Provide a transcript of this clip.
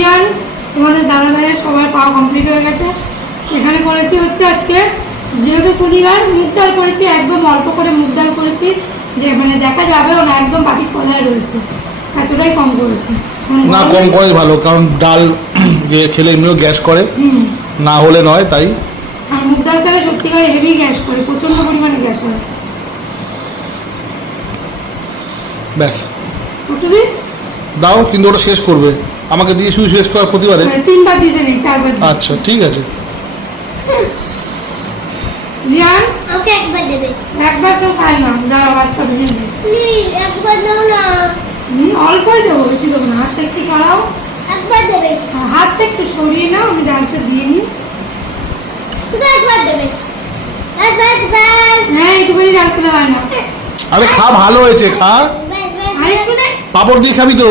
রিয়ান, তোমাদের দাদা ভাইয়ের সবার পাওয়া কমপ্লিট হয়ে গেছে। এখানে করেছি হচ্ছে আজকে যেহেতু শনিবার মুগ ডাল করেছি, একদম অল্প করে মুগ ডাল করেছি, যে মানে দেখা যাবে না একদম বাটির তলায় রয়েছে, এতটাই কম করেছি। না কম করে ভালো, কারণ ডাল খেলে এমনিও গ্যাস করে, না হলে নয় তাই। আর মুগ ডাল খেলে সত্যিকারে হেভি গ্যাস করে, প্রচন্ড পরিমাণে গ্যাস হয়। ব্যাস প্রতিদিন দাও, কিন্তু ওটা শেষ করবে আমাকে দিয়ে, শুধু শেষ করার প্রতিবারে 3বার দিতে নেই, 4বার। আচ্ছা ঠিক আছে। রিয়ান ওকে একবার দেবে, একবার তো খাই না, দাঁড়াও হাতটা ভেঙে দিই। প্লিজ একবার দাও না। অল্পই দেবো, বেশি দেবো না। হাতটা একটু সরাও, একবার দেবে, হাতটা একটু সরিয়ে নাও, আমি ডালটা দিয়ে নিই। শুধু একবার দেবে, একবার। হ্যাঁ এইটুকুনি ডাল খেলে হয় না। আরে খা, ভালো হয়েছে, খা। ব্যাস ব্যাস আর একটু নেই। পাপড় দিয়ে খাবি তো।